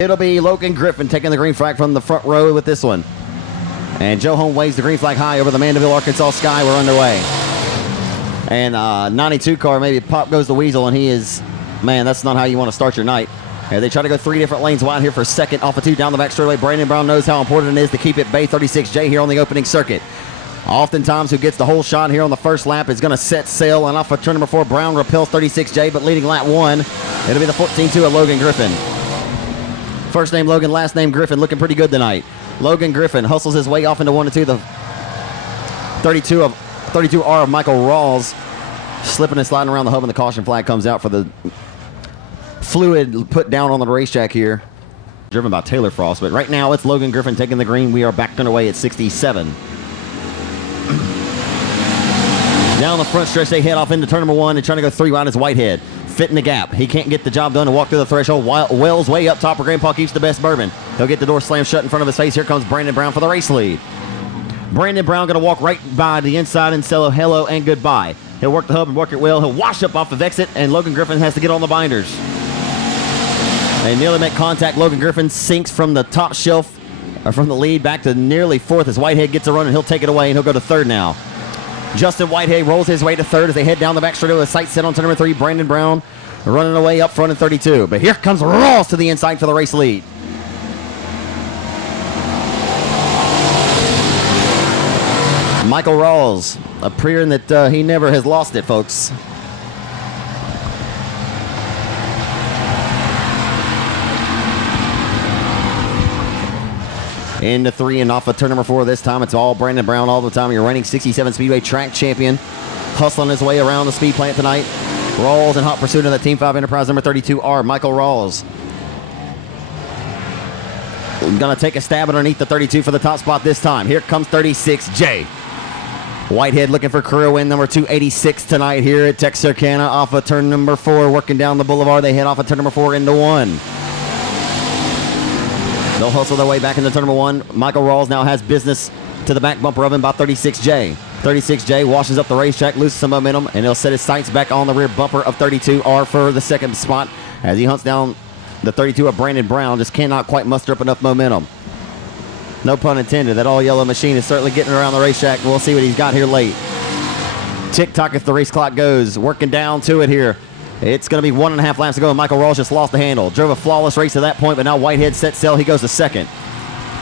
It'll be Logan Griffin taking the green flag from the front row with this one. And Joe Home waves the green flag high over the Mandeville, Arkansas sky. We're underway. And 92 car, maybe pop goes the weasel, and he is, man, that's not how you want to start your night. And they try to go 3 different lanes wide here for second. Off of 2 down the back straightaway. Brandon Brown knows how important it is to keep it bay. 36J here on the opening circuit. Oftentimes who gets the whole shot here on the first lap is going to set sail. And off of turn number 4, Brown repels 36J, but leading lap 1, it'll be the 14-2 of Logan Griffin. First name Logan, last name Griffin, looking pretty good tonight. Logan Griffin hustles his way off into 1 and 2. The 32R of Michael Rawls slipping and sliding around the hub, and the caution flag comes out for the fluid put down on the racetrack here. Driven by Taylor Frost, but right now it's Logan Griffin taking the green. We are back underway at 67. Down the front stretch, they head off into turn number 1 and trying to go 3 wide is Whitehead. Fitting the gap. He can't get the job done to walk through the threshold. Wells way up top where Grandpa keeps the best bourbon. He'll get the door slammed shut in front of his face. Here comes Brandon Brown for the race lead. Brandon Brown going to walk right by the inside and say hello and goodbye. He'll work the hub and work it well. He'll wash up off of exit, and Logan Griffin has to get on the binders. They nearly make contact. Logan Griffin sinks from the top shelf, or from the lead back to nearly 4th as Whitehead gets a run, and he'll take it away, and he'll go to 3rd now. Justin Whitehead rolls his way to 3rd as they head down the back straightaway with sight set on turn number 3. Brandon Brown running away up front in 32. But here comes Rawls to the inside for the race lead. Michael Rawls, appearing that he never has lost it, folks. Into 3 and off of turn number 4 this time. It's all Brandon Brown all the time. Your reigning 67 Speedway track champion. Hustling his way around the speed plant tonight. Rawls in hot pursuit of that Team 5 Enterprise number 32R, Michael Rawls. Going to take a stab underneath the 32 for the top spot this time. Here comes 36J. Whitehead looking for career win number 286 tonight here at Texarkana off of turn number 4. Working down the boulevard. They head off of turn number 4 into 1. They'll hustle their way back into turn number 1. Michael Rawls now has business to the back bumper of him by 36J. 36J washes up the racetrack, loses some momentum, and he'll set his sights back on the rear bumper of 32R for the second spot as he hunts down the 32 of Brandon Brown. Just cannot quite muster up enough momentum. No pun intended. That all-yellow machine is certainly getting around the racetrack. We'll see what he's got here late. Tick-tock if the race clock goes. Working down to it here. It's going to be 1.5 laps to go, and Michael Rawls just lost the handle. Drove a flawless race to that point, but now Whitehead set sail. He goes to 2nd.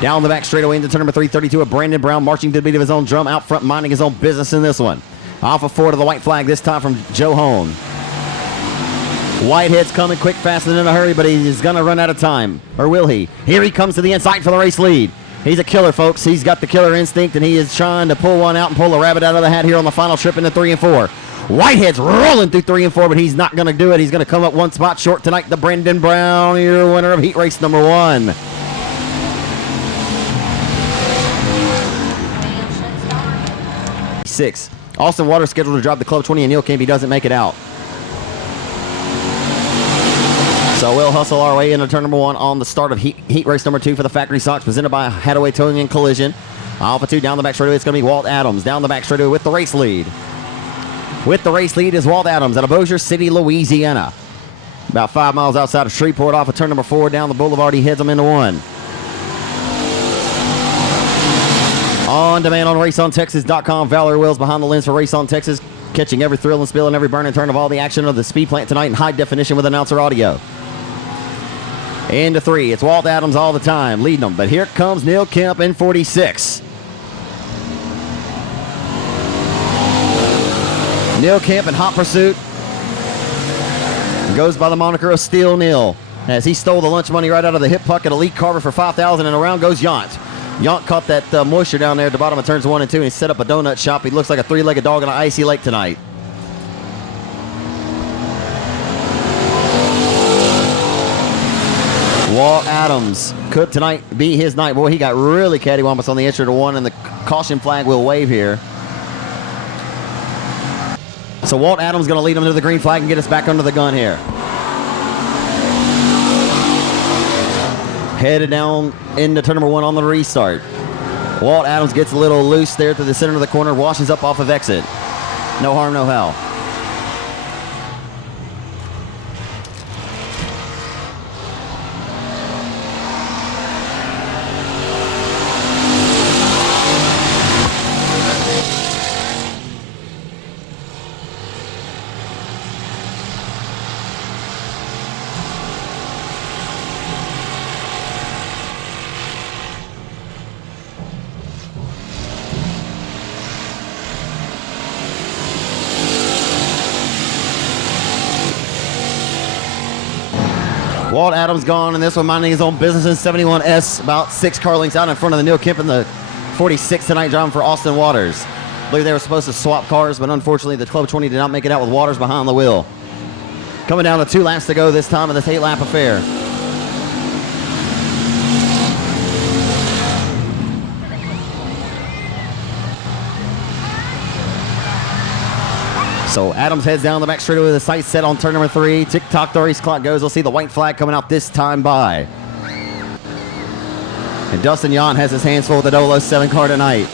Down the back straightaway into turn number 3, 32 of Brandon Brown, marching to the beat of his own drum, out front, minding his own business in this one. Off of 4 to the white flag, this time from Joe Hone. Whitehead's coming quick, fast, and in a hurry, but he's going to run out of time. Or will he? Here he comes to the inside for the race lead. He's a killer, folks. He's got the killer instinct, and he is trying to pull one out and pull a rabbit out of the hat here on the final trip into 3 and 4. Whitehead's rolling through 3 and 4, but he's not going to do it. He's going to come up 1 spot short tonight. The Brandon Brown, your winner of heat race number 1. Six. Austin Waters scheduled to drive the Club 20, and Neil Campy doesn't make it out. So we'll hustle our way into turn number 1 on the start of heat race number 2 for the Factory Sox, presented by Hadaway Towing and Collision. Off of 2 down the back straightaway, it's going to be Walt Adams down the back straightaway with the race lead. With the race lead is Walt Adams out of Bossier City, Louisiana. About 5 miles outside of Shreveport. Off of turn number 4 down the boulevard, he heads them into 1. On demand on RaceOnTexas.com. Valerie Wills behind the lens for Race on Texas, catching every thrill and spill and every burn and turn of all the action of the speed plant tonight in high definition with announcer audio. Into 3. It's Walt Adams all the time, leading them. But here comes Neil Kemp in 46. Neil Kemp in hot pursuit. Goes by the moniker of Steel Neil, as he stole the lunch money right out of the hip pocket of Lee Carver for $5,000, and around goes Yount. Yount caught that moisture down there at the bottom of turns 1 and 2, and he set up a donut shop. He looks like a 3-legged dog on an icy lake tonight. Walt Adams could tonight be his night. Boy, he got really cattywampus on the entry to 1, and the caution flag will wave here. So Walt Adams going to lead him to the green flag and get us back under the gun here. Headed down into turn number 1 on the restart. Walt Adams gets a little loose there to the center of the corner, washes up off of exit. No harm, no foul. Walt Adams gone in this one, minding his own business in 71S, about 6 car lengths out in front of the Neil Kemp in the 46 tonight, driving for Austin Waters. I believe they were supposed to swap cars, but unfortunately the Club 20 did not make it out with Waters behind the wheel. Coming down to 2 laps to go this time in this 8-lap affair. So Adams heads down the back straightaway with the sights set on turn number 3. Tick-tock, the race clock goes. We'll see the white flag coming out this time by. And Dustin Yon has his hands full with the 007 car tonight.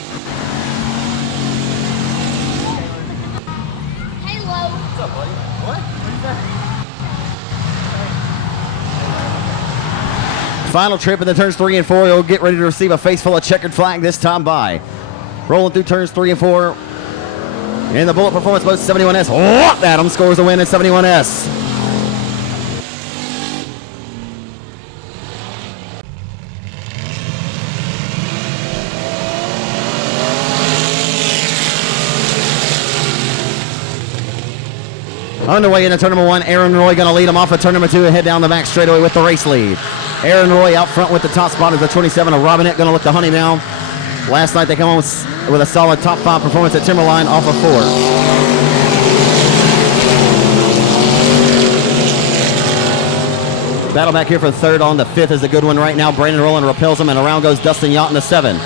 Hello. What's up, buddy? What? Final trip in the turns 3 and 4. He'll get ready to receive a face full of checkered flag this time by. Rolling through turns 3 and 4. In the Bullet Performance Boat 71S. Walt Adams scores the win in 71S. Underway into turn number 1. Aaron Roy going to lead him off of turn number 2 and head down the back straightaway with the race lead. Aaron Roy out front with the top spot is the 27 of Robinette, going to look to hunt him down. Last night they come on with a solid top 5 performance at Timberline off of 4. Battle back here for 3rd on the 5th is a good one right now. Brandon Rowland repels him, and around goes Dustin Yaughton to 7.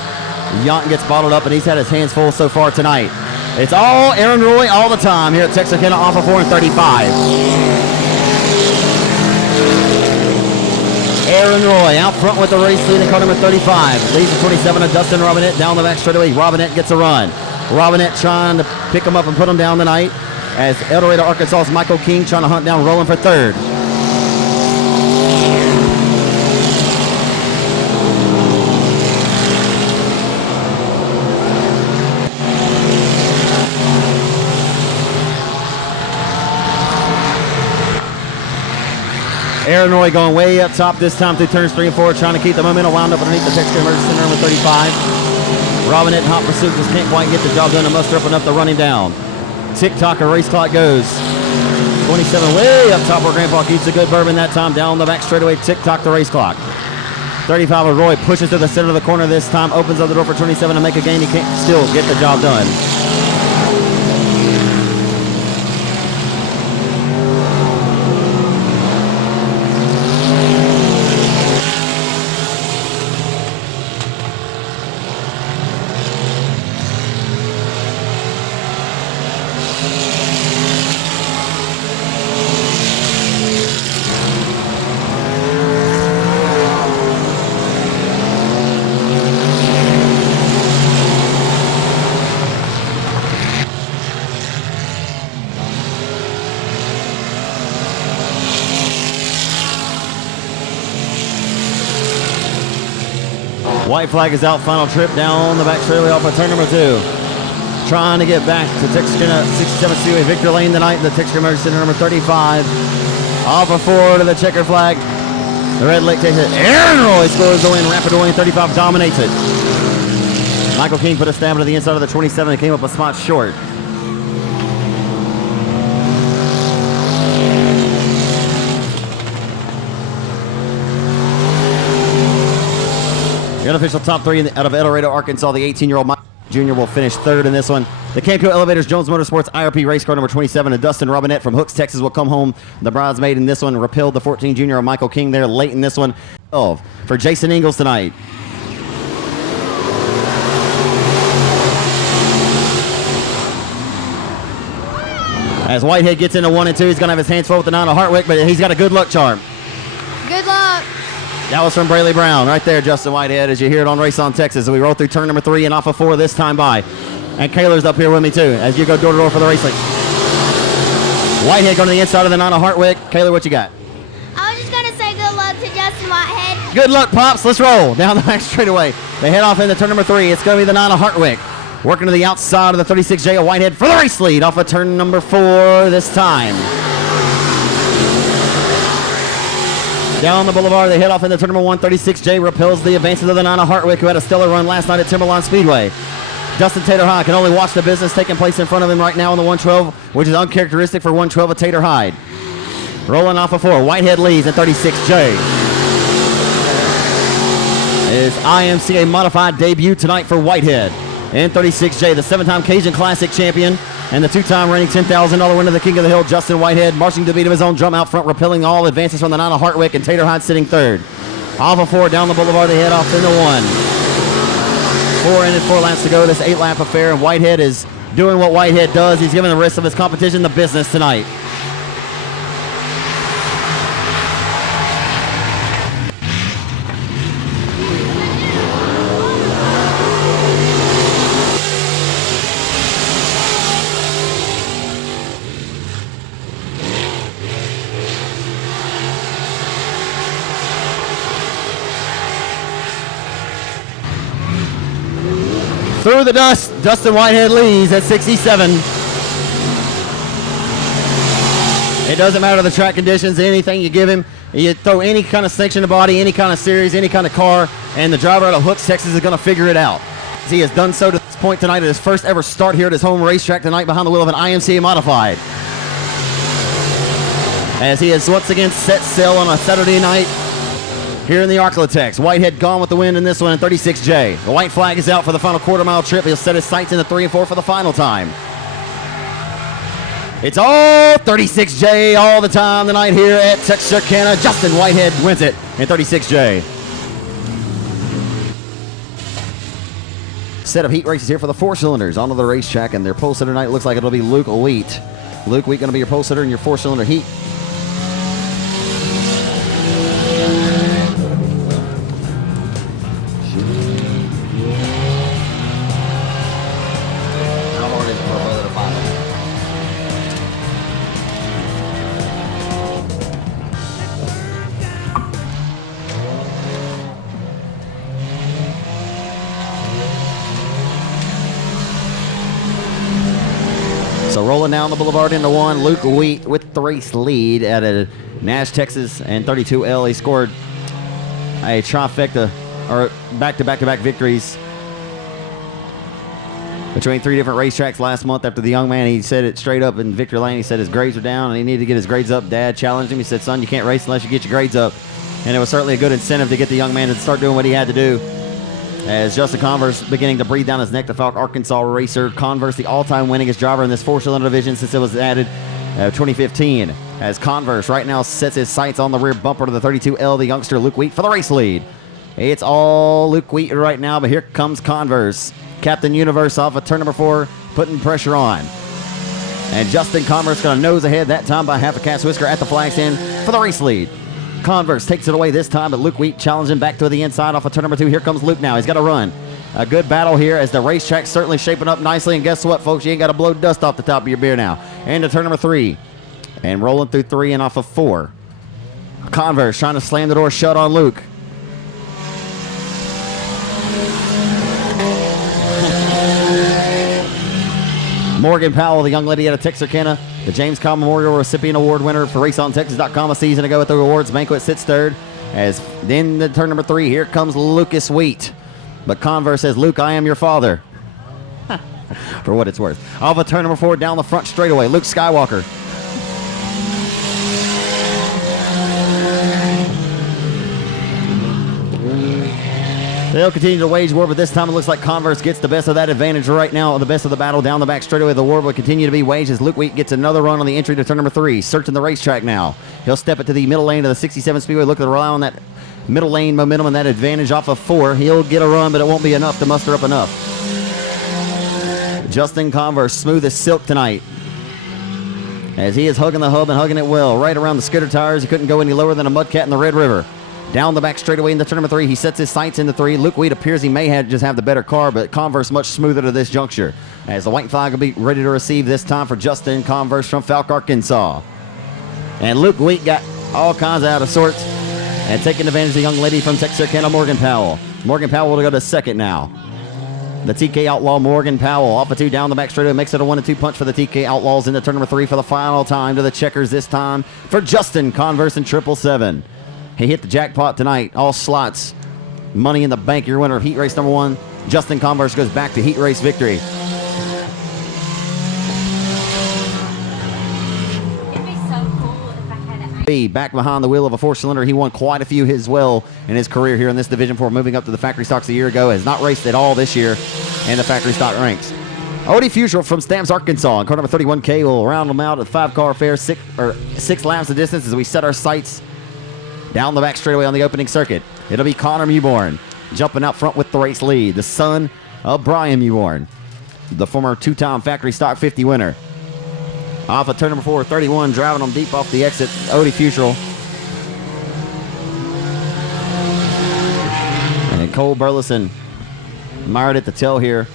Yaughton gets bottled up, and he's had his hands full so far tonight. It's all Aaron Roy all the time here at Texarkana off of 4 and 35. Aaron Roy out front with the race lead in car number 35. Leads the 27 of Dustin Robinette down the back straightaway. Robinette gets a run. Robinette trying to pick him up and put him down tonight as El Dorado, Arkansas's Michael King trying to hunt down Roland for 3rd. Aaron Roy going way up top this time through turns 3 and 4, trying to keep the momentum wound up underneath the Texas Emergency Center number 35. Robinette in hot pursuit just can't quite get the job done and muster up enough to run him down. Tick-tock, a race clock goes. 27 way up top where Grandpa keeps a good bourbon that time. Down the back straightaway, tick-tock the race clock. 35 of Roy pushes to the center of the corner this time, opens up the door for 27 to make a gain. He can't still get the job done. White flag is out, final trip down the back straightaway off of turn number 2. Trying to get back to Texarkana 67 Speedway Victor Lane tonight. The Texarkana Emergency Center number 35. Off of 4 to the checkered flag. The Red Lake takes it. Aaron Roy scores the win. Rapid Wayne 35 dominates it. Michael King put a stab to the inside of the 27 and came up a spot short. The unofficial top 3 out of El Dorado, Arkansas, the 18-year-old Mike Jr. will finish 3rd in this one. The Camco Elevators Jones Motorsports IRP race car number 27 and Dustin Robinette from Hooks, Texas will come home the bridesmaid in this one. Repelled the 14 junior of Michael King there late in this one. For Jason Ingalls tonight. As Whitehead gets into 1 and 2, he's going to have his hands full with the 9 of Hartwick, but he's got a good luck charm. Good luck. That was from Brayley Brown right there, Justin Whitehead, as you hear it on Race on Texas. We roll through turn number 3 and off of 4 this time by. And Kaylor's up here with me, too, as you go door to door for the race league. Whitehead going to the inside of the 9 of Hartwick. Kaylor, what you got? I was just going to say good luck to Justin Whitehead. Good luck, Pops. Let's roll down the back straightaway. They head off into turn number 3. It's going to be the 9 of Hartwick. Working to the outside of the 36J of Whitehead for the race lead off of turn number 4 this time. Down the boulevard, they head off into turn number 1. 36J repels the advances of the 9 of Hartwick, who had a stellar run last night at Timberline Speedway. Dustin Tater Hyde can only watch the business taking place in front of him right now on the 112, which is uncharacteristic for 112 of Tater Hyde. Rolling off of 4. Whitehead leads in 36J. Is IMCA modified debut tonight for Whitehead. In 36J, the 7-time Cajun Classic champion and the 2-time reigning $10,000 winner, the King of the Hill, Justin Whitehead, marching to the beat of his own drum out front, repelling all advances from the 9 of Hartwick and Tater Hyde sitting third. Off of 4 down the boulevard, they head off into 1. 4 laps to go, this 8-lap affair, and Whitehead is doing what Whitehead does. He's giving the rest of his competition the business tonight. Through the dust, Dustin Whitehead leads at 67. It doesn't matter the track conditions, anything you give him. You throw any kind of section of body, any kind of series, any kind of car, and the driver out of Hooks, Texas is going to figure it out. He has done so to this point tonight at his first ever start here at his home racetrack tonight behind the wheel of an IMCA modified. As he has once again set sail on a Saturday night here in the Arklatex. Whitehead gone with the win in this one in 36J. The white flag is out for the final quarter-mile trip. He'll set his sights in the 3 and 4 for the final time. It's all 36J all the time tonight here at Texarkana. Justin Whitehead wins it in 36J. Set of heat races here for the 4-cylinders onto the racetrack, and their pole sitter tonight looks like it'll be Luke Wheat. Luke Wheat going to be your pole sitter in your 4-cylinder heat. So rolling down the boulevard into 1, Luke Wheat with the race lead at a Nash, Texas, and 32L. He scored a trifecta, or back-to-back-to-back victories between 3 different racetracks last month. After the young man, he said it straight up in victory lane. He said his grades were down and he needed to get his grades up. Dad challenged him. He said, son, you can't race unless you get your grades up. And it was certainly a good incentive to get the young man to start doing what he had to do. As Justin Converse beginning to breathe down his neck, the Falk Arkansas racer. Converse, the all-time winningest driver in this 4-cylinder division since it was added 2015. As Converse right now sets his sights on the rear bumper to the 32L, the youngster Luke Wheat for the race lead. It's all Luke Wheat right now, but here comes Converse. Captain Universe off of turn number 4, putting pressure on. And Justin Converse going to nose ahead that time by half a cat's whisker at the flag's end for the race lead. Converse takes it away this time, but Luke Wheat challenging back to the inside off of turn number 2. Here comes Luke now. He's got to run. A good battle here as the racetrack's certainly shaping up nicely. And guess what, folks? You ain't got to blow dust off the top of your beer now. Into turn number 3. And rolling through 3 and off of 4. Converse trying to slam the door shut on Luke. Morgan Powell, the young lady out of Texarkana, the James Cobb Memorial Recipient Award winner for RaceOnTexas.com a season ago at the Rewards Banquet, sits third. As then the turn number 3, here comes Lucas Wheat. But Converse says, Luke, I am your father. For what it's worth. Off of turn number 4, down the front straightaway, Luke Skywalker. They'll continue to wage war, but this time it looks like Converse gets the best of that advantage right now. The best of the battle down the back straightaway. The war will continue to be waged as Luke Wheat gets another run on the entry to turn number 3. Searching the racetrack now. He'll step it to the middle lane of the 67 Speedway. Look to rely on that middle lane momentum and that advantage off of 4. He'll get a run, but it won't be enough to muster up enough. Justin Converse, smooth as silk tonight. As he is hugging the hub and hugging it well. Right around the skidder tires. He couldn't go any lower than a mudcat in the Red River. Down the back straightaway in the turn number 3. He sets his sights in the 3. Luke Wheat appears he may just have the better car, but Converse much smoother to this juncture. As the white flag will be ready to receive this time for Justin Converse from Falk, Arkansas. And Luke Wheat got all kinds of out of sorts and taking advantage of the young lady from Texarkana, Morgan Powell. Morgan Powell will go to second now. The TK Outlaw, Morgan Powell, off of 2 down the back straightaway, makes it a 1-2 punch for the TK Outlaws into turn number 3 for the final time to the checkers this time for Justin Converse and 777. He hit the jackpot tonight, all slots. Money in the bank, your winner of heat race number 1. Justin Converse goes back to heat race victory. It'd be so cool if I had an Back behind the wheel of a 4-cylinder. He won quite a few as well in his career here in this division before moving up to the factory stocks a year ago. Has not raced at all this year in the factory stock ranks. Odie Futrell from Stamps, Arkansas. In car number 31K, we'll round them out at 5-car affair, 6 laps of distance as we set our sights down the back straightaway on the opening circuit. It'll be Connor Mewborn jumping out front with the race lead. The son of Brian Mewborn, the former 2-time factory stock 50 winner. Off of turn number 4, 31, driving them deep off the exit, Odie Futrell. And Cole Burleson mired at the tail here.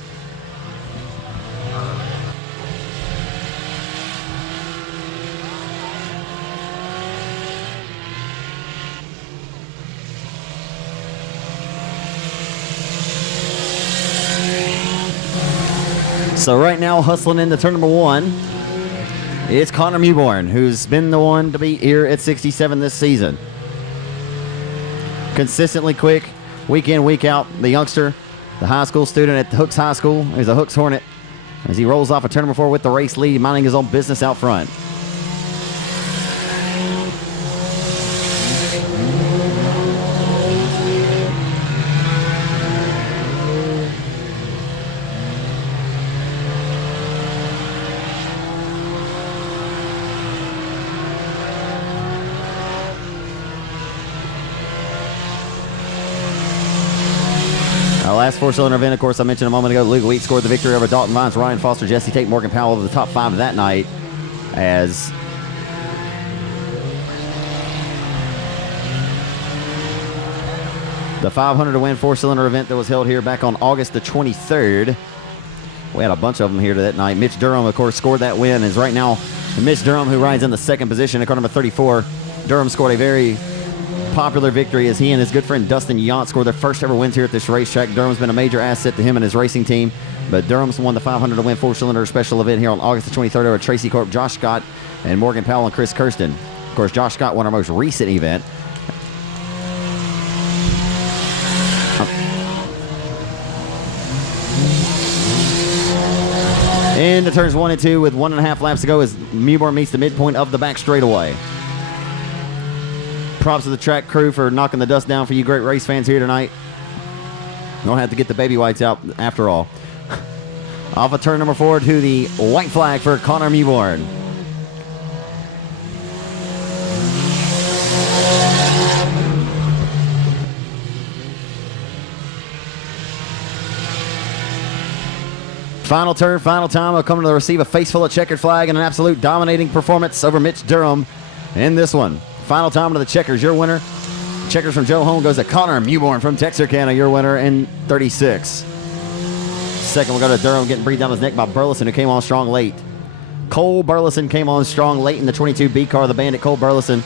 So right now, hustling into turn number 1, it's Connor Mewborn, who's been the one to be here at 67 this season. Consistently quick, week in, week out. The youngster, the high school student at Hooks High School, is a Hooks Hornet as he rolls off of turn number 4 with the race lead, minding his own business out front. Our last 4-cylinder event, of course, I mentioned a moment ago, Luke Wheat scored the victory over Dalton Vines, Ryan Foster, Jesse Tate, Morgan Powell over the top 5 of that night as the 500 to win 4-cylinder event that was held here back on August the 23rd. We had a bunch of them here that night. Mitch Durham, of course, scored that win. Is right now Mitch Durham, who rides in the second position at car number 34. Durham scored a very popular victory as he and his good friend Dustin Yount scored their first ever wins here at this racetrack. Durham's been a major asset to him and his racing team, but Durham's won the 500 to win 4-cylinder special event here on August the 23rd over Tracy Corp, Josh Scott, and Morgan Powell and Chris Kirsten. Of course, Josh Scott won our most recent event. Into turns 1 and 2 with 1.5 laps to go as Mewborn meets the midpoint of the back straightaway. Props to the track crew for knocking the dust down for you great race fans here tonight. Don't have to get the baby whites out after all. Off of turn number 4 to the white flag for Connor Mewborn. Final turn, final time. We'll come to receive a face full of checkered flag and an absolute dominating performance over Mitch Durham in this one. Final time to the checkers, your winner. Checkers from Joe Home goes to Connor Mewborn from Texarkana, your winner in 36. Second, we'll go to Durham getting breathed down his neck by Burleson, who came on strong late. Cole Burleson came on strong late in the 22B car, the Bandit Cole Burleson.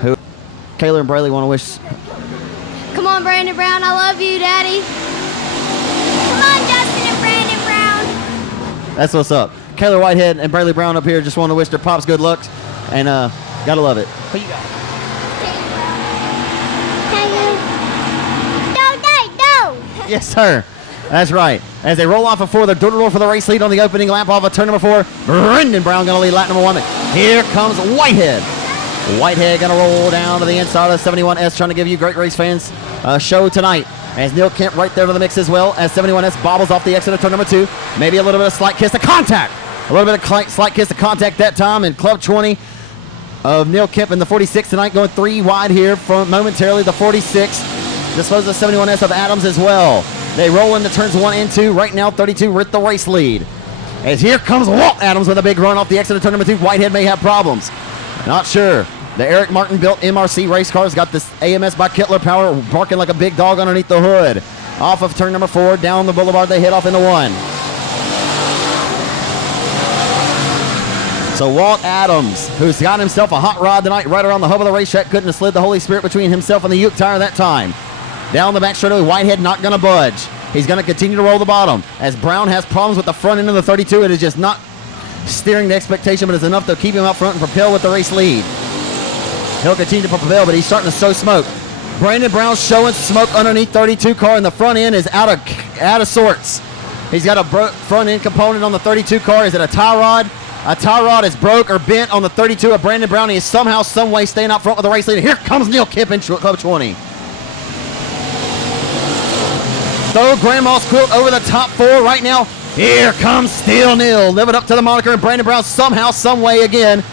Who Kayla and Braley want to wish. Come on, Brandon Brown. I love you, Daddy. Come on, Justin and Brandon Brown. That's what's up. Kayla Whitehead and Braley Brown up here just want to wish their pops good luck. And gotta love it. Who you got? No. Yes, sir. That's right. As they roll off of 4, they're door-to-door for the race lead on the opening lap off of turn number 4. Brendan Brown going to lead lap number 1. Here comes Whitehead. Whitehead going to roll down to the inside of the 71S, trying to give you great race fans a show tonight. As Neil Kemp right there to the mix as well, as 71S bobbles off the exit of turn number 2. Maybe a little bit of slight kiss to contact. A little bit of slight kiss to contact that time, and Club 20 of Neil Kemp in the 46 tonight, going 3 wide here from momentarily the 46. Disposes of 71S of Adams as well. They roll into turns 1 and 2. Right now, 32 with the race lead. As here comes Walt Adams with a big run off the exit of turn number 2. Whitehead may have problems. Not sure. The Eric Martin built MRC race car's got this AMS by Kettler power barking like a big dog underneath the hood. Off of turn number 4, down the boulevard, they head off into 1. So Walt Adams, who's got himself a hot rod tonight right around the hub of the racetrack, couldn't have slid the Holy Spirit between himself and the Uke tire that time. Down the back straightaway, Whitehead not going to budge. He's going to continue to roll the bottom. As Brown has problems with the front end of the 32, it is just not steering the expectation, but it's enough to keep him out front and propel with the race lead. He'll continue to propel, but he's starting to show smoke. Brandon Brown showing smoke underneath 32 car, and the front end is out of sorts. He's got a front end component on the 32 car. Is it a tie rod? A tie rod is broke or bent on the 32 of Brandon Brown. He is somehow, some way staying out front with the race lead. Here comes Neil Kemp in Club 20. Throw Grandma's quilt over the top 4 right now. Here comes Steel Neil, living up to the moniker, and Brandon Brown somehow, some way again.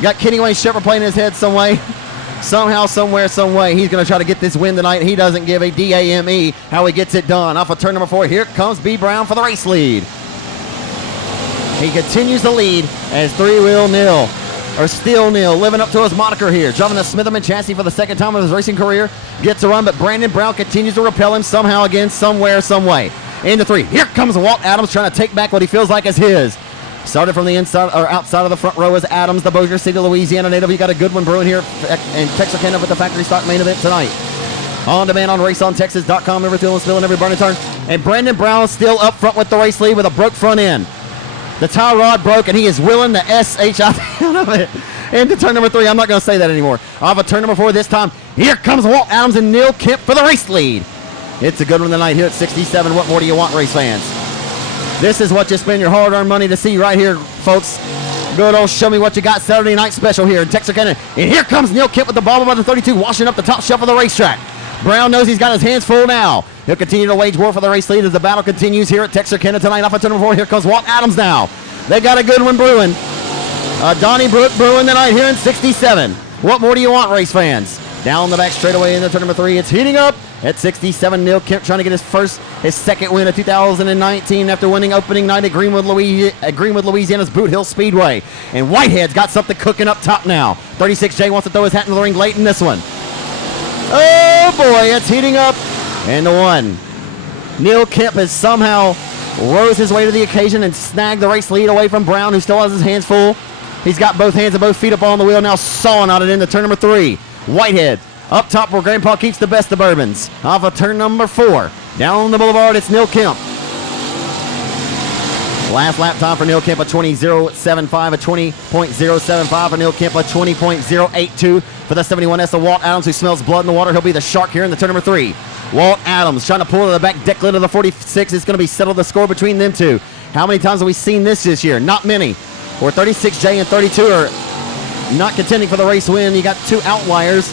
Got Kenny Wayne Shepherd playing in his head some way. Somehow, somewhere, some way, he's going to try to get this win tonight. He doesn't give a DAME how he gets it done. Off of turn number 4, here comes B. Brown for the race lead. He continues to lead as three-wheel Neil, or Steel Neil, living up to his moniker here. Driving the Smitherman chassis for the second time of his racing career. Gets a run, but Brandon Brown continues to repel him somehow again, somewhere, some way. Into 3. Here comes Walt Adams trying to take back what he feels like is his. Started from the inside or outside of the front row is Adams, the Bossier City, Louisiana native. You got a good one brewing here in Texarkana with the factory stock main event tonight. On demand on raceontexas.com. Every fill and spill and every burn and turn. And Brandon Brown still up front with the race lead with a broke front end. The tie rod broke, and he is willing the SH out of it. Into turn number 3. I'm not going to say that anymore. Off of turn number 4 this time. Here comes Walt Adams and Neil Kemp for the race lead. It's a good one tonight here at 67. What more do you want, race fans? This is what you spend your hard-earned money to see right here, folks. Good old Show Me What You Got Saturday night special here in Texarkana. And here comes Neil Kemp with the ball by the 32, washing up the top shelf of the racetrack. Brown knows he's got his hands full now. He'll continue to wage war for the race lead as the battle continues here at Texarkana tonight. Off of turn number 4, here comes Walt Adams now. They got a good one brewing. Donnybrook brewing tonight here in 67. What more do you want, race fans? Down the back straightaway into turn number 3. It's heating up at 67. Neil Kemp trying to get his second win of 2019 after winning opening night at Greenwood, Louisiana's Boot Hill Speedway. And Whitehead's got something cooking up top now. 36J wants to throw his hat in the ring late in this one. Oh boy, it's heating up. And the 1. Neil Kemp has somehow rose his way to the occasion and snagged the race lead away from Brown, who still has his hands full. He's got both hands and both feet up on the wheel now, sawing out it into turn number 3. Whitehead up top where Grandpa keeps the best of bourbons. Off of turn number 4. Down the boulevard, it's Neil Kemp. Last lap time for Neil Kemp, a 20.075, a 20.075 for Neil Kemp, a 20.082 for the 71S of Walt Adams, who smells blood in the water. He'll be the shark here in the turn number 3. Walt Adams trying to pull to the back deck lid of the 46. It's going to be settled the score between them two. How many times have we seen this year? Not many. Where 36J and 32 are not contending for the race win. You got 2 outliers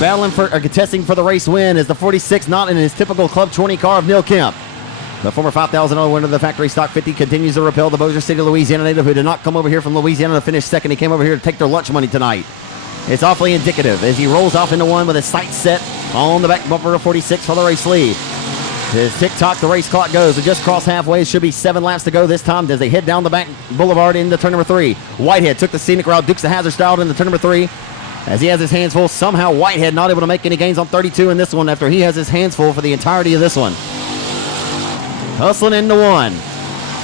battling for or contesting for the race win is the 46 not in his typical Club 20 car of Neil Kemp. The former $5,000 winner of the factory stock 50 continues to repel the Bossier City, Louisiana native who did not come over here from Louisiana to finish second. He came over here to take their lunch money tonight. It's awfully indicative as he rolls off into 1 with his sights set on the back bumper of 46 for the race lead. His tick-tock, the race clock goes. It just crossed halfway. It should be 7 laps to go this time as they head down the back boulevard into turn number 3. Whitehead took the scenic route. Dukes of Hazzard style into turn number 3. As he has his hands full, somehow Whitehead not able to make any gains on 32 in this one after he has his hands full for the entirety of this one. Hustling into 1.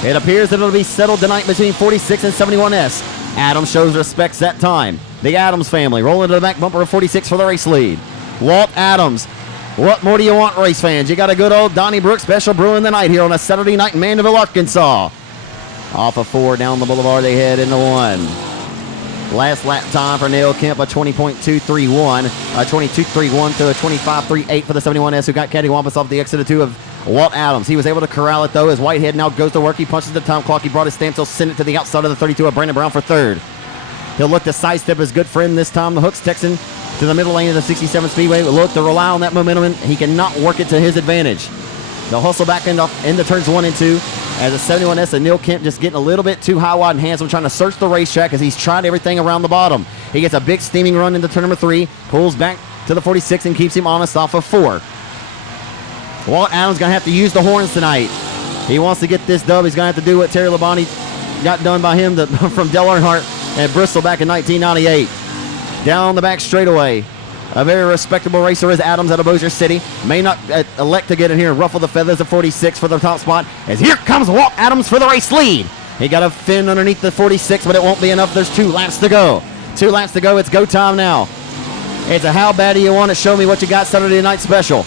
It appears that it'll be settled tonight between 46 and 71S. Adams shows respects that time. The Adams family rolling to the back bumper of 46 for the race lead. Walt Adams. What more do you want, race fans? You got a good old Donnybrook special brewing the night here on a Saturday night in Mandeville, Arkansas. Off of 4 down the boulevard, they head into 1. Last lap time for Neil Kemp, a 20.231, a 22.31 to a 25.38 for the 71S who got cattywampus off the exit of 2 of Walt Adams. He was able to corral it though as Whitehead now goes to work. He punches the time clock. He brought his stamp. He'll send it to the outside of the 32 of Brandon Brown for 3rd. He'll look to sidestep his good friend this time. The Hooks Texan to the middle lane of the 67 Speedway. Will look to rely on that momentum. And he cannot work it to his advantage. They'll hustle back into turns 1 and 2 as the 71S and Neil Kemp just getting a little bit too high, wide, and handsome, trying to search the racetrack as he's tried everything around the bottom. He gets a big steaming run into turn number 3, pulls back to the 46 and keeps him honest off of 4. Walt Adams going to have to use the horns tonight. He wants to get this dub. He's going to have to do what Terry Labonte got done by him from Dale Earnhardt at Bristol back in 1998. Down the back straightaway. A very respectable racer is Adams out of Bossier City. May not elect to get in here and ruffle the feathers of 46 for the top spot. As here comes Walt Adams for the race lead. He got a fin underneath the 46, but it won't be enough. There's 2 laps to go. 2 laps to go. It's go time now. It's a how bad do you want to show me what you got Saturday night special.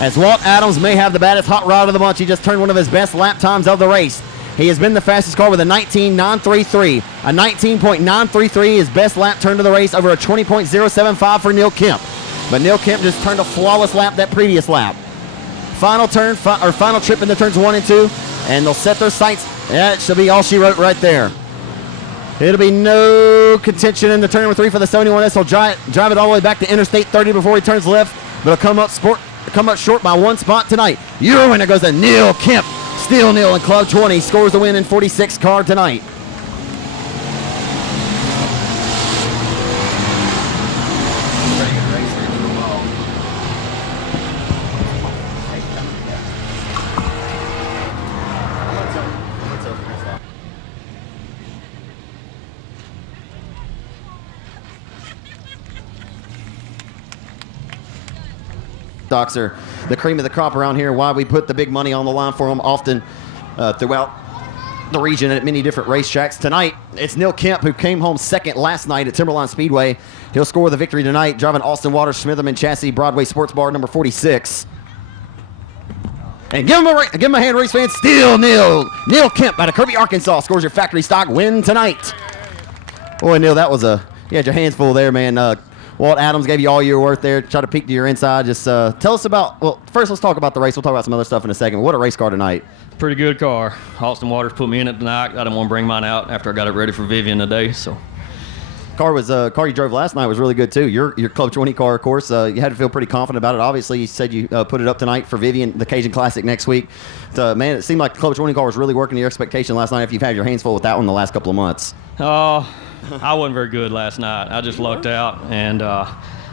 As Walt Adams may have the baddest hot rod of the bunch. He just turned one of his best lap times of the race. He has been the fastest car with a 19.933. A 19.933 is best lap turn to the race over a 20.075 for Neil Kemp. But Neil Kemp just turned a flawless lap that previous lap. Final turn, or final trip into turns 1 and 2, and they'll set their sights That should be all she wrote right there. It'll be no contention in the turn number 3 for the 71S. He'll drive it all the way back to Interstate 30 before he turns left, but he'll come up short by 1 spot tonight. Your winner goes to Neil Kemp. Steel Neil in Club 20 scores the win in 46 car tonight. Stocks are the cream of the crop around here. Why we put the big money on the line for them often throughout the region at many different racetracks. Tonight, it's Neil Kemp, who came home second last night at Timberline Speedway. He'll score the victory tonight, driving Austin Waters Smitherman Chassis Broadway Sports Bar number 46. And give him a hand, race fans. Steel Neil Kemp out of Kirby, Arkansas scores your factory stock win tonight. Boy, Neil, you had your hands full there, man. Walt Adams gave you all your worth there. Try to peek to your inside. Just tell us about, well, first let's talk about the race. We'll talk about some other stuff in a second. What a race car tonight. Pretty good car. Austin Waters put me in it tonight. I didn't want to bring mine out after I got it ready for Vivian today. So, car you drove last night was really good too. Your Club 20 car, of course, you had to feel pretty confident about it. Obviously, you said you put it up tonight for Vivian, the Cajun Classic next week. Man, it seemed like the Club 20 car was really working to your expectation last night. If you've had your hands full with that one the last couple of months. I wasn't very good last night. I just lucked out, and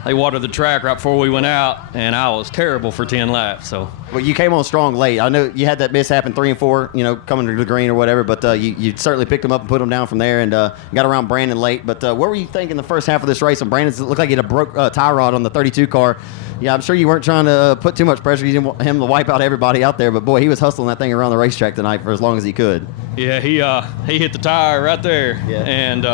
they watered the track right before we went out, and I was terrible for 10 laps. So, well, you came on strong late. I know you had that mishap in 3 and 4, coming to the green or whatever, but you certainly picked them up and put them down from there, and got around Brandon late. But what were you thinking the first half of this race when Brandon looked like he had a broke tie rod on the 32 car? Yeah, I'm sure you weren't trying to put too much pressure. You didn't want him to wipe out everybody out there, but boy, he was hustling that thing around the racetrack tonight for as long as he could. Yeah, he hit the tire right there, yeah. And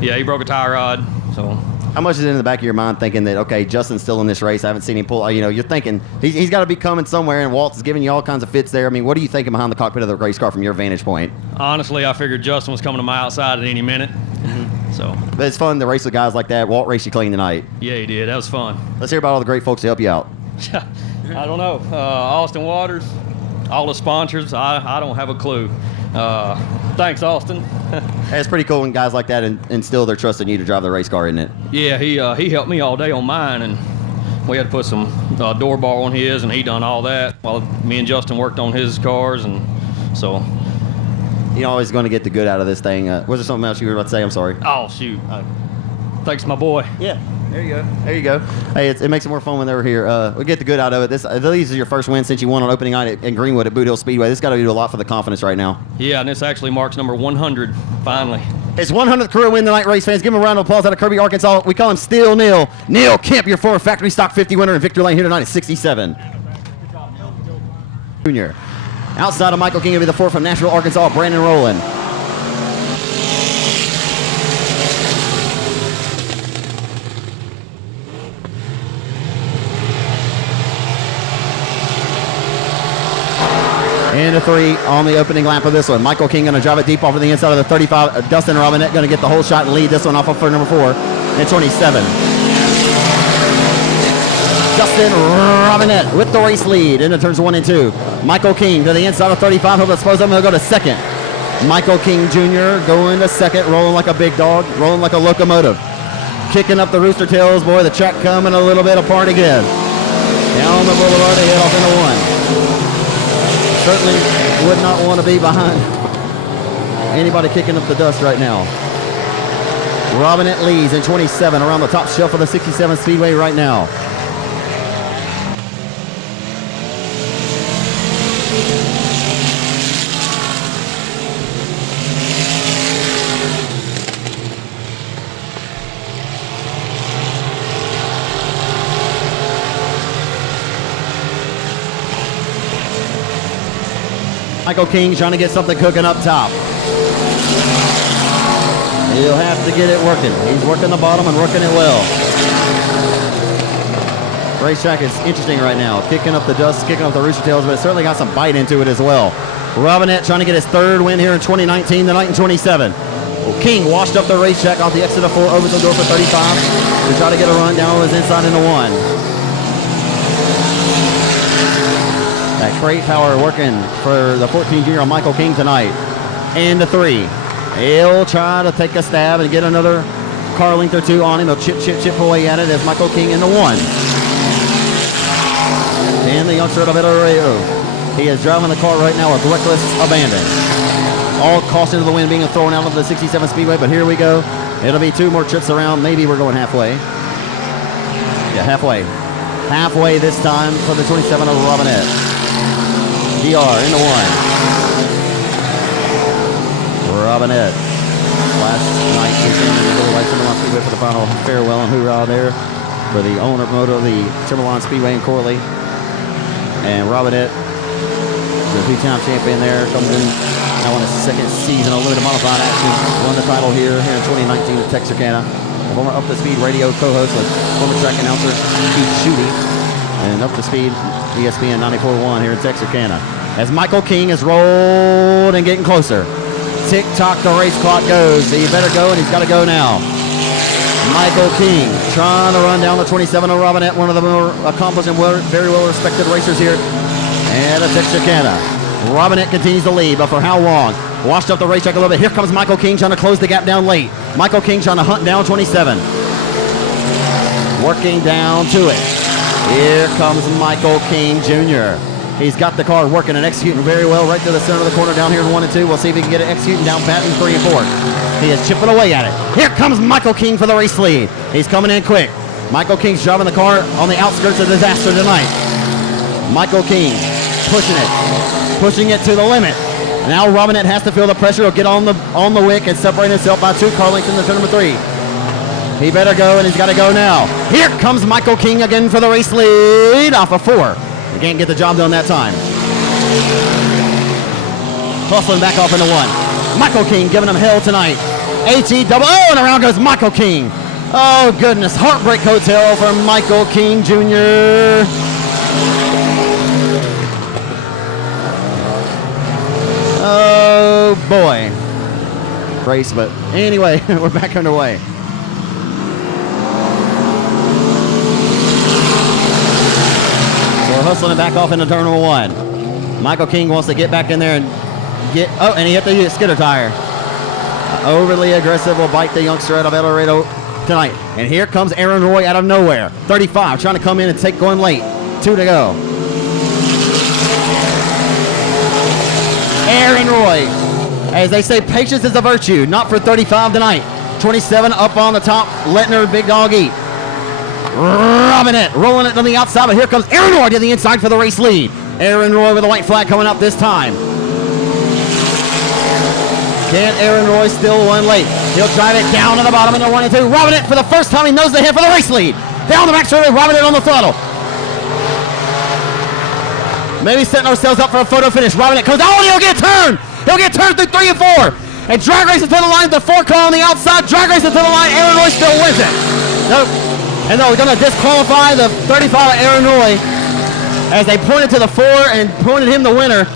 he broke a tie rod. So. How much is it in the back of your mind thinking that, okay, Justin's still in this race, I haven't seen him pull, you're thinking he's got to be coming somewhere, and Walt's giving you all kinds of fits there. I mean, what are you thinking behind the cockpit of the race car from your vantage point? Honestly, I figured Justin was coming to my outside at any minute. Mm-hmm. So. But it's fun to race with guys like that. Walt raced you clean tonight. Yeah, he did. That was fun. Let's hear about all the great folks to help you out. I don't know. Austin Waters, all the sponsors, I don't have a clue. Thanks, Austin. Hey, it's pretty cool when guys like that instill their trust in you to drive the race car, isn't it? Yeah, he helped me all day on mine, and we had to put some door bar on his, and he done all that while me and Justin worked on his cars, and so. You're always going to get the good out of this thing. Was there something else you were about to say? I'm sorry. Oh, shoot. Thanks, my boy. Yeah. There you go. There you go. Hey, it makes it more fun when they're here. We get the good out of it. These are your first win since you won on opening night in Greenwood at Boot Hill Speedway. This got to do a lot for the confidence right now. Yeah, and this actually marks number 100, finally. It's 100th career win tonight, race fans. Give him a round of applause out of Kirby, Arkansas. We call him Steel Neil. Neil Kemp, your former factory stock 50 winner in Victory Lane here tonight at 67. Junior. Outside of Michael King will be the 4th from Nashville, Arkansas, Brandon Rowland. And a 3 on the opening lap of this one. Michael King going to drive it deep off of the inside of the 35. Dustin Robinette going to get the whole shot and lead this one off of for number 4 and 27. Dustin Robinette with the race lead into turns 1 and 2. Michael King to the inside of 35. He'll dispose of him. He'll go to second. Michael King Jr. going to second, rolling like a big dog, rolling like a locomotive. Kicking up the rooster tails, boy. The track coming a little bit apart again. Down the boulevard, they head off into 1. Certainly would not want to be behind anybody kicking up the dust right now. Robinette leads in 27 around the top shelf of the 67 Speedway right now. Michael King trying to get something cooking up top. He'll have to get it working. He's working the bottom and working it well. Racetrack is interesting right now. Kicking up the dust, kicking up the rooster tails, but it certainly got some bite into it as well. Robinette trying to get his 3rd win here in 2019, the night in 27. Well, King washed up the racetrack off the exit of 4, over the door for 35 to try to get a run down with his inside into 1. That crate power working for the 14 junior Michael King tonight. Into 3. He'll try to take a stab and get another car length or 2 on him. He'll chip away at it as Michael King into 1. And the youngster out of El Dorado. He is driving the car right now with reckless abandon. All caution to the wind being thrown out of the 67 Speedway, but here we go. It'll be 2 more trips around. Maybe we're going halfway. Yeah, halfway. Halfway this time for the 27 of Robinette. DR into 1. Robinette. Last night we came into the White Timberline Speedway for the final farewell and hoorah there for the owner promoter of the Timberline Speedway in Corley. And Robinette, the 2-time champion there, comes in now in his 2nd season of limited modified action. Won the title here in 2019 at Texarkana. Former Up to Speed radio co-host with former track announcer Keith Schutte. And Up to Speed ESPN 94.1 here in Texarkana. As Michael King is rolled and getting closer. Tick-tock, the race clock goes. He better go, and he's got to go now. Michael King trying to run down the 27 of Robinette, one of the more accomplished and very well-respected racers here at Texarkana. Robinette continues to lead, but for how long? Washed up the racetrack a little bit. Here comes Michael King trying to close the gap down late. Michael King trying to hunt down 27. Working down to it. Here comes Michael King Jr. He's got the car working and executing very well right to the center of the corner down here in 1 and 2. We'll see if he can get it executing down pat in 3 and 4. He is chipping away at it. Here comes Michael King for the race lead. He's coming in quick. Michael King's driving the car on the outskirts of disaster tonight. Michael King pushing it to the limit. Now Robinette has to feel the pressure. He'll get on the wick and separate himself by 2 car lengths in the turn number 3. He better go, and he's got to go now. Here comes Michael King again for the race lead off of 4. He can't get the job done that time. Hustling back off into 1. Michael King giving him hell tonight. AT-double-O, and around goes Michael King. Oh, goodness. Heartbreak Hotel for Michael King Jr. Oh, boy. Race, but anyway, we're back underway. So we're hustling it back off into turn number 1. Michael King wants to get back in there and and he hit the skidder tire. Overly aggressive will bite the youngster out of El Dorado tonight. And here comes Aaron Roy out of nowhere. 35, trying to come in and take going late. 2 to go. Aaron Roy. As they say, patience is a virtue. Not for 35 tonight. 27 up on the top, letting her big dog eat. Robinette rolling it on the outside, but here comes Aaron Roy to the inside for the race lead. Aaron Roy with a white flag coming up this time. Can Aaron Roy still one late? He'll drive it down to the bottom into 1 and 2. Robinette for the first time, he knows the head for the race lead. Down the back straight, Robinette on the throttle. Maybe setting ourselves up for a photo finish. Robinette comes down, he'll get turned. He'll get turned through 3 and 4. And drag racing to the line, the 4 car on the outside. Drag racing to the line, Aaron Roy still wins it. Nope. And they're going to disqualify the 35 of Aaron Roy as they pointed to the 4 and pointed him the winner.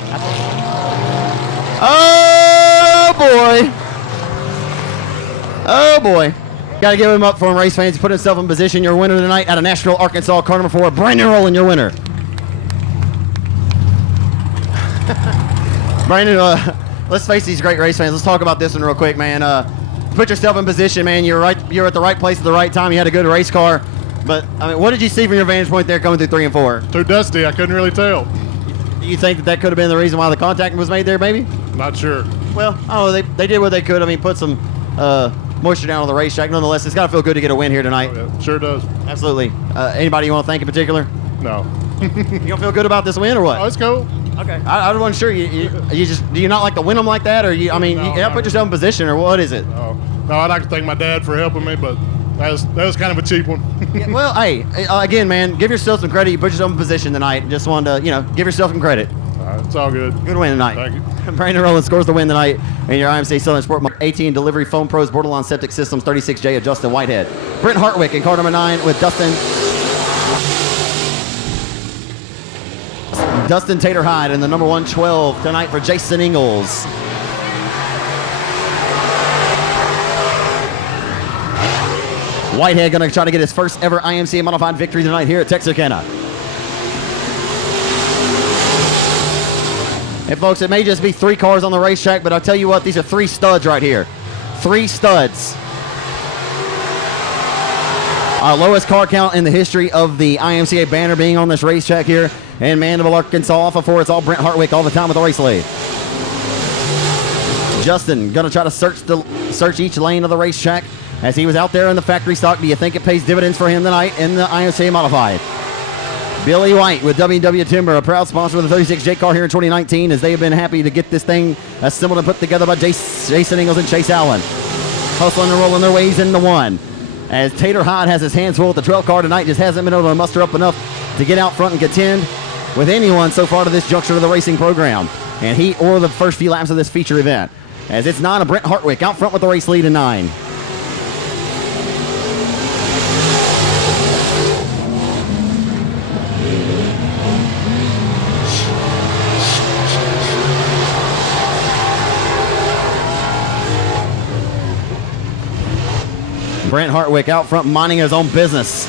Oh, boy. Oh, boy. Got to give him up for him, race fans. He put himself in position. Your winner tonight out of Nashville, Arkansas, car number 4, Brandon Rowland, your winner. Brandon, let's face these great race fans. Let's talk about this one real quick, man. Put yourself in position, man. You're at the right place at the right time. You had a good race car. But, I mean, what did you see from your vantage point there coming through 3 and 4? Too dusty. I couldn't really tell. Do you think that could have been the reason why the contact was made there, maybe? Not sure. Well, oh, they did what they could. I mean, put some moisture down on the racetrack. Nonetheless, it's got to feel good to get a win here tonight. Oh, yeah, sure does. Absolutely. Anybody you want to thank in particular? No. You don't feel good about this win or what? Oh, it's cool. Okay. I wasn't sure. You just, do you not like to win them like that, or you? I mean, No, you put yourself in position, or what is it? Oh, no, I'd like to thank my dad for helping me, but that was kind of a cheap one. Yeah, well, hey, again, man, give yourself some credit. You put yourself in position tonight. Just wanted to, give yourself some credit. It's all good. Good win tonight. Thank you. Brandon Rowland scores the win tonight in your IMC Southern Sport AT&T Delivery Foam Pros Borderline Septic Systems 36J of Justin Whitehead. Brent Hartwick in car number 9 with Dustin Tater Hyde in the number 112 tonight for Jason Ingalls. Whitehead going to try to get his first ever IMCA modified victory tonight here at Texarkana. And folks, it may just be 3 cars on the racetrack, but I'll tell you what, these are 3 studs right here. 3 studs. Our lowest car count in the history of the IMCA banner being on this racetrack here in Mandeville, Arkansas. Off of 4, it's all Brent Hartwick all the time with the race lead. Justin going to try to search each lane of the racetrack as he was out there in the factory stock. Do you think it pays dividends for him tonight in the IMCA Modified? Billy White with W&W Timber, a proud sponsor of the 36J car here in 2019, as they have been happy to get this thing assembled and put together by Jason Ingalls and Chase Allen. Hustling and rolling their ways into 1. As Tater Hyde has his hands full with the 12 car tonight, just hasn't been able to muster up enough to get out front and contend with anyone so far to this juncture of the racing program. And he or the first few laps of this feature event. As it's 9 of Brent Hartwick out front with the race lead in 9. Brent Hartwick out front minding his own business.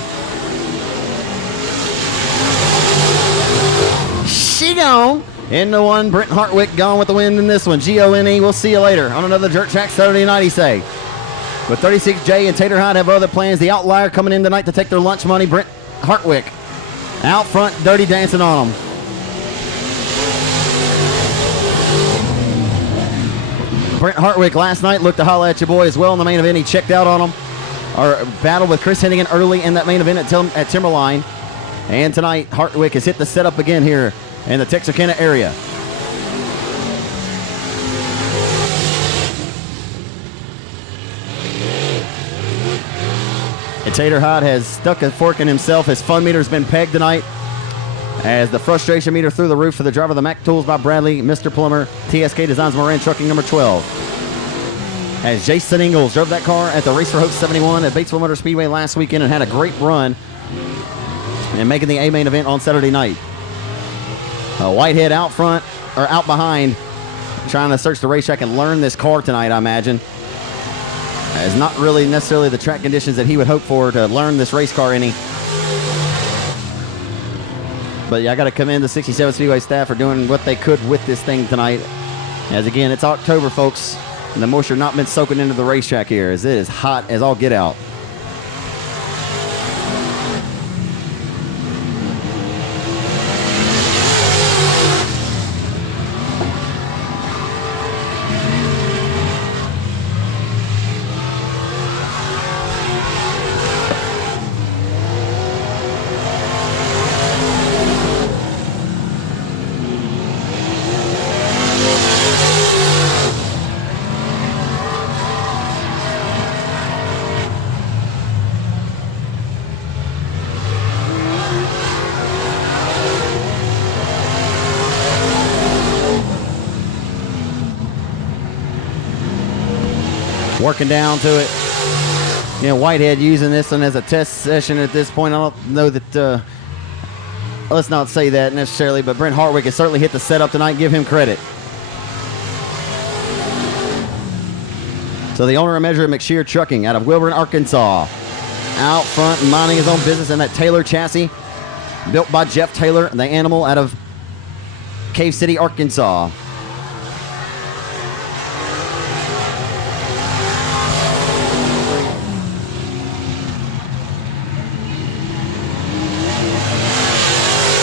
She gone. Into 1, Brent Hartwick gone with the win in this one. G-O-N-E, we'll see you later on another dirt track Saturday night, he say. But 36J and Tater Hyde have other plans. The outlier coming in tonight to take their lunch money, Brent Hartwick. Out front, dirty dancing on them. Brent Hartwick last night looked to holler at your boy as well in the main event. He checked out on him. Or battled with Chris Hennigan early in that main event at Timberline. And tonight, Hartwick has hit the setup again here in the Texarkana area. And Tater Hyde has stuck a fork in himself. His fun meter's been pegged tonight as the frustration meter through the roof for the driver of the Mac Tools by Bradley, Mr. Plummer, TSK Designs Moran Trucking number 12. As Jason Ingalls drove that car at the Race for Hope 71 at Batesville Motor Speedway last weekend and had a great run and making the A-main event on Saturday night. Whitehead out front, or out behind, trying to search the racetrack and learn this car tonight, I imagine. It's not really necessarily the track conditions that he would hope for to learn this race car any. But yeah, I got to commend the 67 Speedway staff for doing what they could with this thing tonight. As again, it's October, folks. And the moisture not been soaking into the racetrack here, as it is hot as all get out. Working down to it. You know, Whitehead using this one as a test session at this point. I don't know that, let's not say that necessarily, but Brent Hartwick has certainly hit the setup tonight. Give him credit. So the owner and measure of McShear Trucking out of Wilburn, Arkansas. Out front, minding his own business in that Taylor chassis. Built by Jeff Taylor, the animal out of Cave City, Arkansas.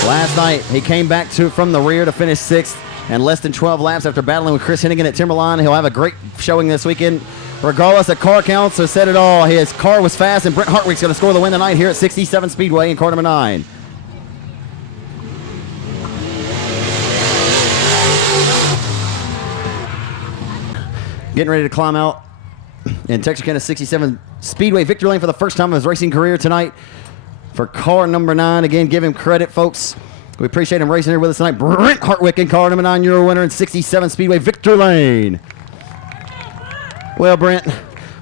Last night, he came back from the rear to finish 6th and less than 12 laps after battling with Chris Hennigan at Timberline. He'll have a great showing this weekend. Regardless of car counts, so said it all. His car was fast, and Brent Hartwick's going to score the win tonight here at 67 Speedway in car number 9. Getting ready to climb out in Texarkana 67 Speedway victory lane for the first time of his racing career tonight for car number 9. Again, give him credit, folks. We appreciate him racing here with us tonight. Brent Hartwick in car number 9, your winner in 67 Speedway victory lane. Well, Brent,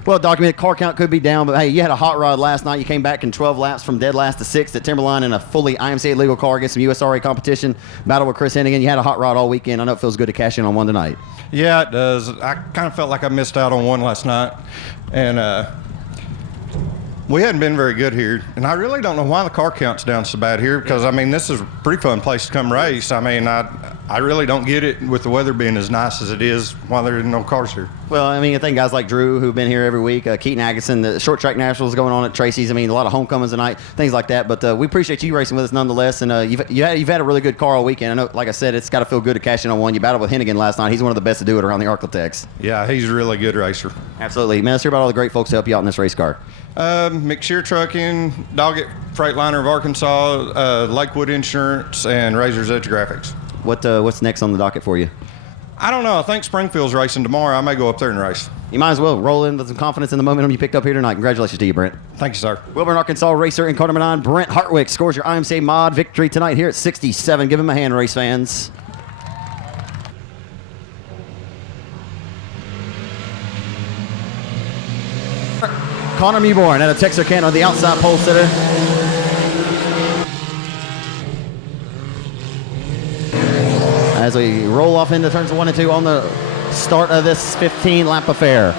well documented. Car count could be down, but hey, you had a hot rod last night. You came back in 12 laps from dead last to 6th at Timberline in a fully IMCA legal car against some USRA competition. Battle with Chris Hennigan. You had a hot rod all weekend. I know it feels good to cash in on one tonight. Yeah, it does. I kind of felt like I missed out on one last night. And we hadn't been very good here. And I really don't know why the car count's down so bad here because, I mean, this is a pretty fun place to come race. I mean, I really don't get it with the weather being as nice as it is while there are no cars here. Well, I mean, I think guys like Drew, who've been here every week, Keaton Anderson, the short track nationals going on at Tracy's. I mean, a lot of homecomings tonight, things like that. But we appreciate you racing with us nonetheless. And you've had a really good car all weekend. I know, like I said, it's got to feel good to cash in on one. You battled with Hennigan last night. He's one of the best to do it around the Architects. Yeah, he's a really good racer. Absolutely. Man, let's hear about all the great folks to help you out in this race car. McShear Trucking, Doggett Freightliner of Arkansas, Lakewood Insurance, and Razor's Edge Graphics. What's next on the docket for you? I don't know. I think Springfield's racing tomorrow. I may go up there and race. You might as well roll in with some confidence in the momentum you picked up here tonight. Congratulations to you, Brent. Thank you, sir. Wilburn, Arkansas racer in car number 9, Brent Hartwick scores your IMCA mod victory tonight here at 67. Give him a hand, race fans. Connor Mewborn out of Texarkana, the outside pole sitter. As we roll off into turns 1 and 2 on the start of this 15-lap affair.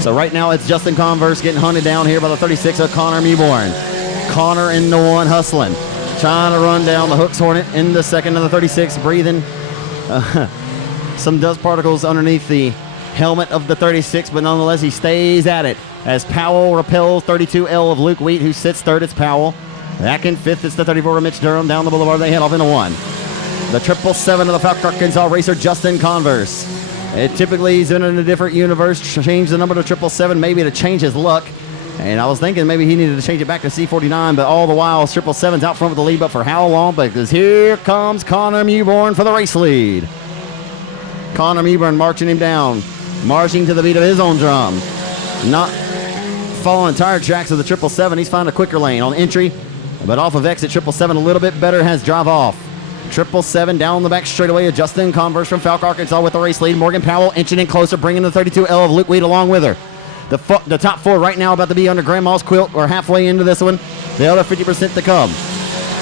So right now it's Justin Converse getting hunted down here by the 36 of Connor Mewborn. Connor in the 1 hustling. Trying to run down the Hooks Hornet in the second of the 36, breathing some dust particles underneath the helmet of the 36, but nonetheless he stays at it as Powell repels 32L of Luke Wheat, who sits third. It's Powell. Back in 5th, it's the 34 of Mitch Durham. Down the boulevard, they head off into 1. The 777 of the Falcon Arkansas racer, Justin Converse. It typically is in a different universe. Change the number to 777, maybe to change his luck. And I was thinking maybe he needed to change it back to C49, but all the while 777's out front with the lead, but for how long? Because here comes Connor Mewborn for the race lead. Connor Mewborn marching him down, marching to the beat of his own drum. Not following tire tracks of the 777. He's found a quicker lane on entry, but off of exit 777 a little bit better, has drive off. 777 down the back straightaway of Justin Converse from Falcon, Arkansas with the race lead. Morgan Powell inching in closer, bringing the 32L of Luke Wheat along with her. The top 4 right now about to be under Grandma's quilt. We're halfway into this one. The other 50% to come.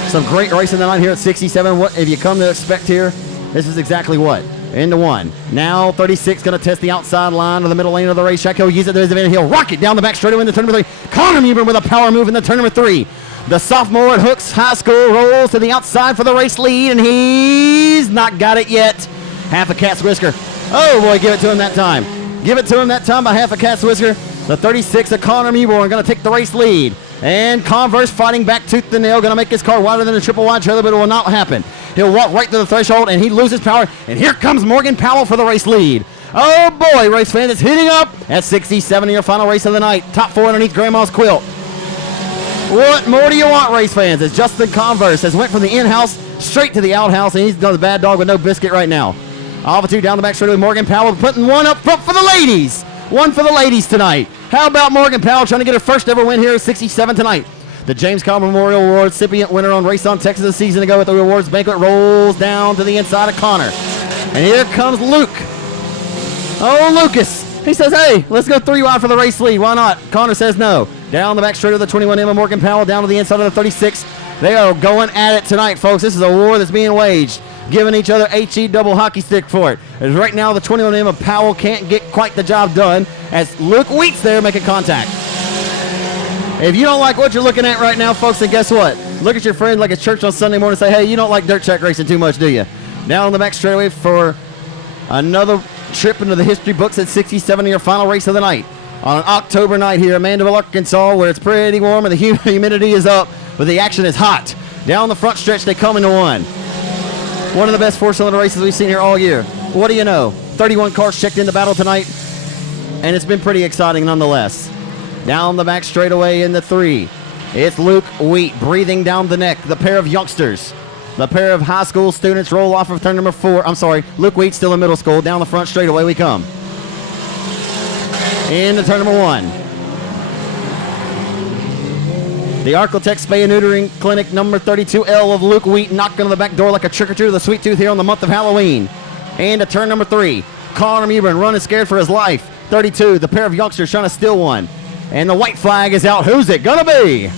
Some great racing tonight here at 67. What if you come to expect here? This is exactly what. Into 1. Now 36 going to test the outside line of the middle lane of the racetrack. He'll use it to his advantage. He'll rock it down the back straightaway in the turn number 3. Connor Mewborn with a power move in the turn number 3. The sophomore at Hooks High School rolls to the outside for the race lead, and he's not got it yet. Half a cat's whisker. Oh, boy, give it to him that time. Give it to him that time by half a cat's whisker. The 36 of Connor Mewborn going to take the race lead. And Converse fighting back tooth and nail, going to make his car wider than a triple wide trailer, but it will not happen. He'll walk right to the threshold, and he loses power. And here comes Morgan Powell for the race lead. Oh, boy, race fans, it's hitting up at 67 in your final race of the night. Top 4 underneath Grandma's quilt. What more do you want, race fans? As Justin Converse has went from the in-house straight to the outhouse, and he's got the bad dog with no biscuit right now. Off of 2 down the back straight with Morgan Powell, putting 1 up front for the ladies. 1 for the ladies tonight. How about Morgan Powell trying to get her first ever win here at 67 tonight? The James Cobb Memorial Award recipient winner on Race on Texas a season ago at the awards banquet rolls down to the inside of Connor. And here comes Luke. Oh, Lucas. He says, hey, let's go 3 wide for the race lead. Why not? Connor says no. Down the back straight of the 21M of Morgan Powell, down to the inside of the 36. They are going at it tonight, folks. This is a war that's being waged, giving each other HE double hockey stick for it. As right now, the 21M of Powell can't get quite the job done as Luke Wheat's there making contact. If you don't like what you're looking at right now, folks, then guess what? Look at your friend like at church on Sunday morning and say, hey, you don't like dirt track racing too much, do you? Down on the back straightaway for another trip into the history books at 67 in your final race of the night. On an October night here in Mandeville, Arkansas, where it's pretty warm and the humidity is up, but the action is hot. Down the front stretch, they come into one. One of the best four-cylinder races we've seen here all year. What do you know? 31 cars checked into battle tonight, and it's been pretty exciting nonetheless. Down the back straightaway in the 3. It's Luke Wheat breathing down the neck. The pair of youngsters, the pair of high school students roll off of turn number 4. I'm sorry, Luke Wheat still in middle school. Down the front straightaway we come. Into turn number 1. The Arcotech Spay and Neutering Clinic number 32L of Luke Wheat knocking on the back door like a trick-or-treat of the sweet tooth here on the month of Halloween. And to turn number 3. Connor Mewburn running scared for his life. 32, the pair of youngsters trying to steal one. And the white flag is out. Who's it gonna be?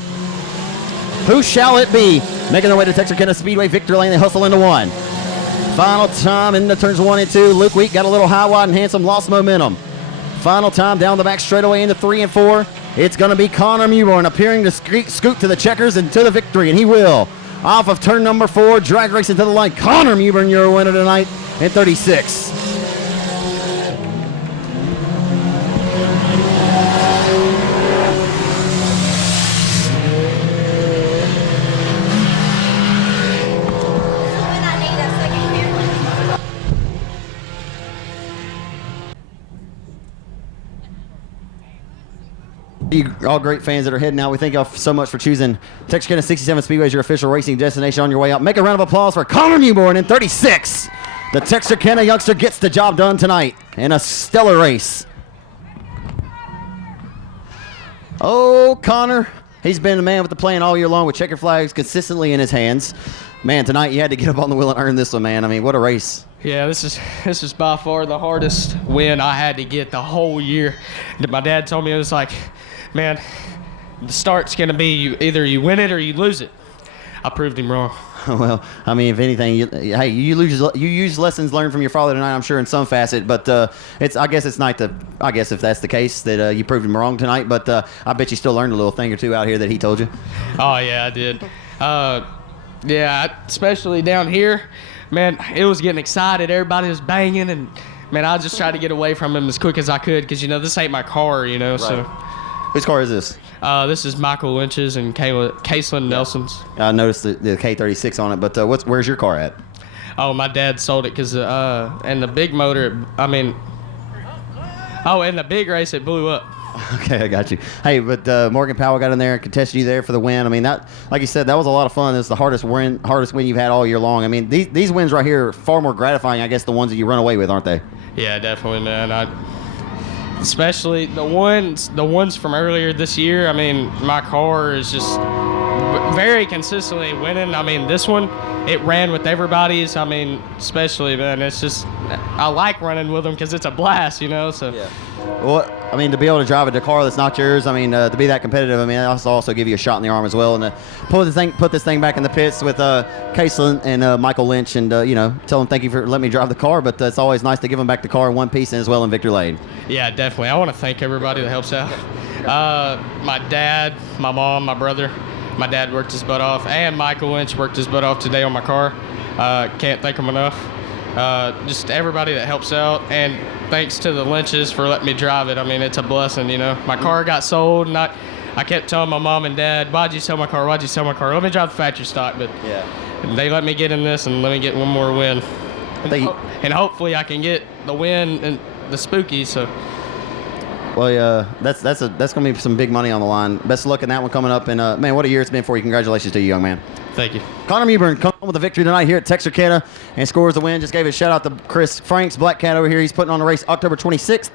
Who shall it be? Making their way to Texarkana Speedway victory lane, they hustle into one. Final time into turns 1 and 2. Luke Wheat got a little high, wide, and handsome, lost momentum. Final time down the back straightaway into 3 and 4. It's going to be Connor Mewborn appearing to scoot to the checkers and to the victory, and he will. Off of turn number 4, drag racing to the line. Connor Mewborn, your winner tonight in 36. You all great fans that are heading out, we thank y'all so much for choosing Texarkana 67 Speedway as your official racing destination on your way out. Make a round of applause for Connor Mewborn in 36. The Texarkana youngster gets the job done tonight in a stellar race. Oh, Connor, he's been the man with the plan all year long with checker flags consistently in his hands. Man, tonight you had to get up on the wheel and earn this one, man. I mean, what a race. Yeah, this is by far the hardest win I had to get the whole year. My dad told me, it was like, man, the start's going to be either you win it or you lose it. I proved him wrong. Well, I mean, if anything, you use lessons learned from your father tonight, I'm sure, in some facet. But I guess it's nice to, I guess if that's the case, that you proved him wrong tonight. But I bet you still learned a little thing or two out here that he told you. Oh, yeah, I did. Yeah, especially down here, man, it was getting excited. Everybody was banging, and, man, I just tried to get away from him as quick as I could because, this ain't my car, Right. so. Whose car is this? This is Michael Lynch's and Caitlin Nelson's. I noticed the K36 on it, but where's your car at? Oh, my dad sold it because, and the big motor, and the big race, it blew up. Okay, I got you. Hey, but Morgan Powell got in there and contested you there for the win. I mean, that, like you said, that was a lot of fun. It's the hardest win you've had all year long. I mean, these wins right here are far more gratifying, I guess, the ones that you run away with, aren't they? Yeah, definitely, man. Especially the ones from earlier this year. I mean, my car is just very consistently winning. I mean, this one, it ran with everybody's. I mean, especially, man, it's just, I like running with them because it's a blast, so. Yeah. Well, I mean, to be able to drive a car that's not yours, I mean, to be that competitive, I mean, that also give you a shot in the arm as well. And put this thing back in the pits with Caitlin and Michael Lynch, and tell them thank you for letting me drive the car. But it's always nice to give them back the car in one piece and as well in victory lane. Yeah, definitely. I want to thank everybody that helps out. My dad, my mom, my brother. My dad worked his butt off, and Michael Lynch worked his butt off today on my car. Can't thank them enough. Just everybody that helps out, and thanks to the Lynches for letting me drive it. I mean, it's a blessing, My car got sold, and I kept telling my mom and dad, why'd you sell my car? Why'd you sell my car? Let me drive the factory stock, but yeah, they let me get in this and let me get one more win. And hopefully I can get the win and the spooky, so. Well, that's gonna be some big money on the line. Best of luck in that one coming up. And man, what a year it's been for you. Congratulations to you, young man. Thank you. Connor Mewburn come with the victory tonight here at Texarkana and scores the win. Just gave a shout out to Chris Franks, Black Cat over here. He's putting on the race October 26th